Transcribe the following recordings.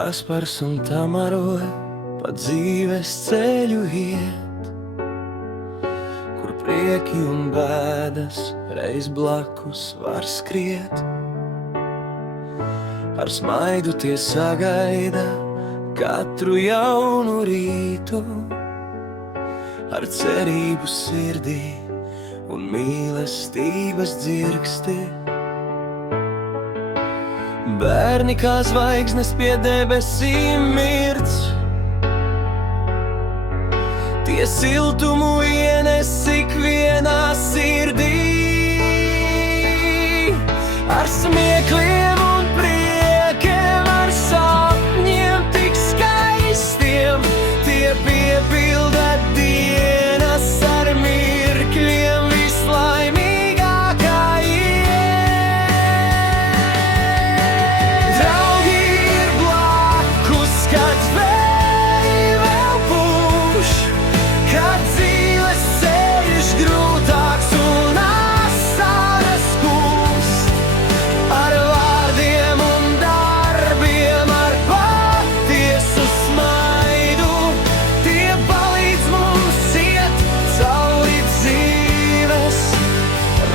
Kaspars un Tamaroja pa dzīves ceļu iet, kur prieki un bēdas reiz blakus var skriet. Ar smaidu tie sagaida katru jaunu rītu, ar cerību sirdī un mīlestības dzirksti. Bērni kā zvaigznes pie debesīm mirc, tie siltumu ienes ikvienā sirdī. Ar smiekliem un priekiem, ar sapņiem tik skaistiem, tie piepilda dienas ar mirkļiem vislaimīgākajiem. Draugi ir blakus, kad vēji vēl pūš, kad dzīves ceļš grūtāks un asaras kūst. Ar vārdiem un darbiem, ar patiesu smaidu, tie palīdz mums iet cauri dzīves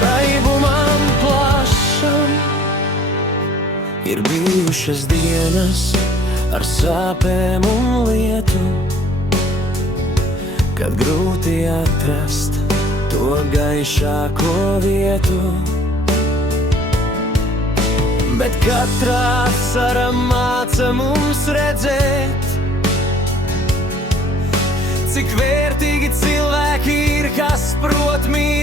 raibumam plašam. Ir bijušas dienas ar sāpēm un lietu, kad grūti atrast to gaišāko vietu. Bet katrā asara māca mums redzēt, cik vērtīgi cilvēki ir, kas prot mīlēt.